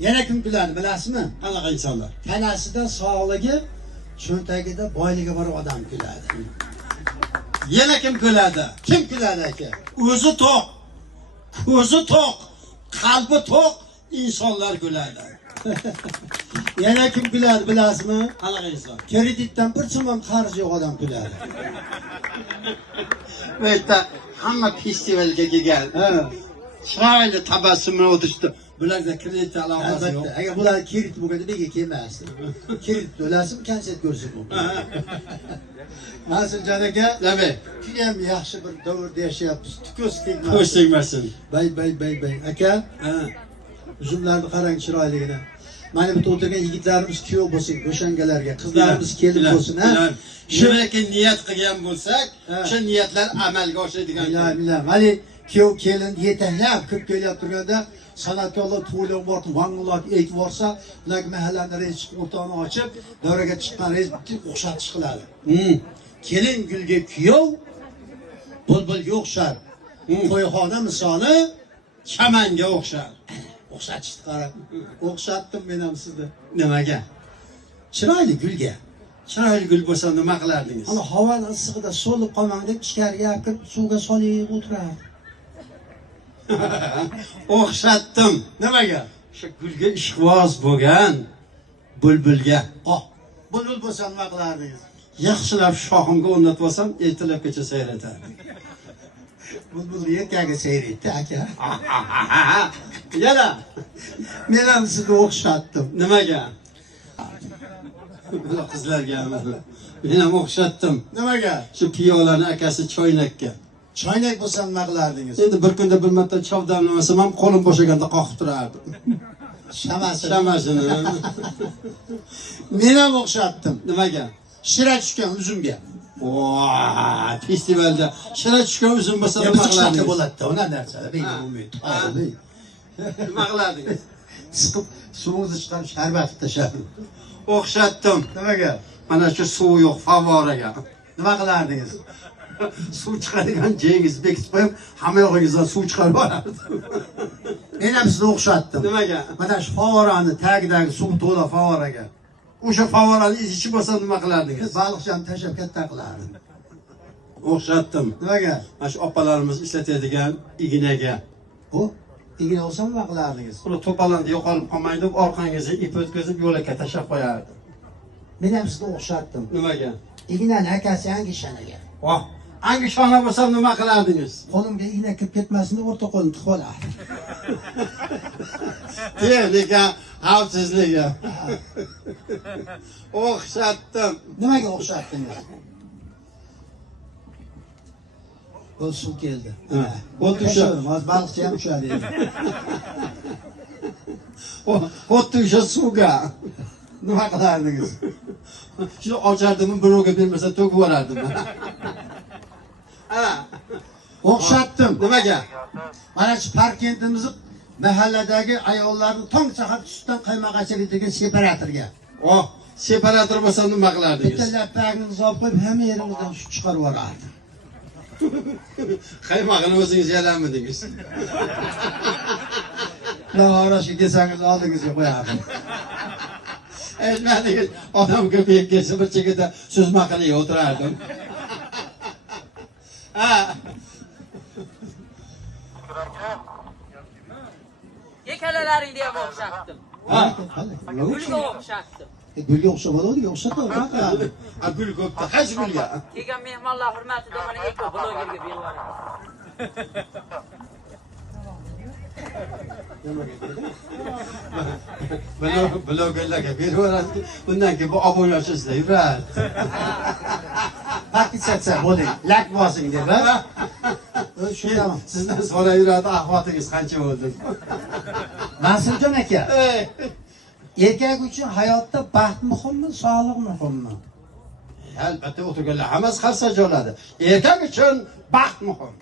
Yana kim kuladi bilasizmi? Qanaqa insonlar? Tanasida sog'ligi, cho'ntagida boyligi bor odam kuladi. Yana kim kuladi? Kim kuladi aka? O'zi to'q, ko'zi to'q, qalbi to'q insonlar kuladi. Yana kim kuladi bilasizmi? Qanaqa inson? Kreditdan bir so'm ham qarz yo'q odam kuladi. Bu yerda hamma festivalga kelgan. Ha. Chiroyli tabassumini o'tishdi. Bularda kredit aloqasi yo'q. Albatta, agar bular kredit bo'lganda nega kelmasdi? Kredit to'lasin, konsert ko'rsin bu. Masuljon aka, Nima? ham yaxshi bir davrda yashayapmiz. Ko'z tegmasin. Ko'z tegmasin. Bay. Aka, uzumlarni qarang chiroyligini. Mana bu o'tirgan yigitlarimiz kuyov bo'lsin, o'shangalarga, qizlarimiz kelib bo'lsin, ha? Shunaki niyat qilgan bo'lsak, o'sha niyatlar amalga oshadigan. Bilan. Mana kuyov kelin yetaklab kirib kelib turganda san'atkorlar to'ylab borib, vanglar aytib borsa, ularga mahallani rejiq o'rtog'ini ochib, davraga chiqqan rejiqni o'xshatish qiladi. Kelin gulga kuyov, bulbulga o'xshar. To'yxona misoli Chamanga o'xshar. o'xshatishni qarab. O'xshatdim men ham sizni. Nimaga? Chiroyli gulga. Chiroyli gul bo'lsa nima qilardingiz? Ana havoni issig'ida so'lib qolmang deb ichkariga kirib suvga solib o'tiradi. O'xshatdim. Nimaga? Shu gulga ishqiboz bo'lgan bulbulga. Bulbul bo'lsa nima qilardingiz? Yaxshilab shoximga o'rnatib olsam, ertalabgacha sayratardim. Bulbulni erkagi seyraydi aka. Yana Men ham sizni o'xshatdim. nimaga? Qizlarga men ham o'xshatdim. Nimaga? Shu piyolani akasi choynakka. Choynak bo'lsa nima qilardingiz? Endi bir kunda bir marta choy damlamasam ham qo'lim bo'shaganda qoqib turardim. Shamasini. Men ham o'xshatdim. Nimaga? Shira tushgan uzumga. Festivalda shira tushgan uzum bo'lsa nima qilardingiz? Bo'ladi-da, ona narsalar menga bo'lmaydi. Nima qilardingiz? Siqib suvni chiqarib sharbat tashardim. O'xshatdim. Nimaga? Mana shu suv yo'q favoraga. Nima qilardingiz? Suv chiqadigan jengiz bekitib qo'yib, hamma yog'ingizdan suv chiqarib olardim. Men ham sizni o'xshatdim. Nimaga? Mana shu favorani tagidagi suv to'la favoraga. O'sha favorani ichi bo'lsa nima qilardingiz? Baliqchani tashlab katta qilardim. O'xshatdim. Nimaga? Mana shu opalarimiz ishlatadigan ignaga. Bu igna olsa nima qilardingiz? Uni to'polanda yo'qolib qolmaydi deb orqangizga ip o'tkazib yo'lakka tashlab qo'yardim. Men ham sizni o'xshatdim. Nimaga? Ignani akasi Angishanaga. Angishona bo'lsam nima qilardingiz? Qo'limga igna kirib ketmasin deb o'rta qo'lni tiqib olardim. Texnika, xavfsizligi. O'xshatdim. Nimaga o'xshatdingiz? Bu suv keldi. Xuddi o'sha baliqchi ham tushadi endi. Xuddi o'sha suvga. Nima qilardingiz? Shuni ochardim, birovga bermasa to'kib yuborardim. O'xshatdim. Nimaga? Mana shu parkentimizni mahalladagi ayollarni tong sahar sutdan qaymoq achiradigan separatorga. Separator bo'lsa nima qilardingiz? Bitta lapagini solib qo'yib, hamma yerimizdan sut chiqarib yuborardim. Qaymog'ini o'zingiz yalamidingiz? Lavorashga kelsangiz oldingizga qo'yardim. Aytmadingiz, odam ko'payib kelsa bir chekada so'zma qilib o'tirardim. Yekalalaringni ham o'xshatdim. Gulga o'xshatdim. Gulga o'xshamadi, o'xshatdim. Gul ko'pda, hech gulga. Kelgan mehmonlar hurmatida mana eko blogerga berib yuboraman. Blogerlarga berib yuborasiz. Bundan keyin bu obunachisiz yuradi. Partitsiya bo'ling, lak bosing deb, ha? Shunday. Sizdan so'rab yuradi, ahvolingiz qancha bo'ldi? Masuljon aka. Erkak uchun hayotda baxt muhimmi, sog'liq muhimmi? Albatta o'tirganlar hammasi qarsak oladi. Erkak uchun baxt muhim.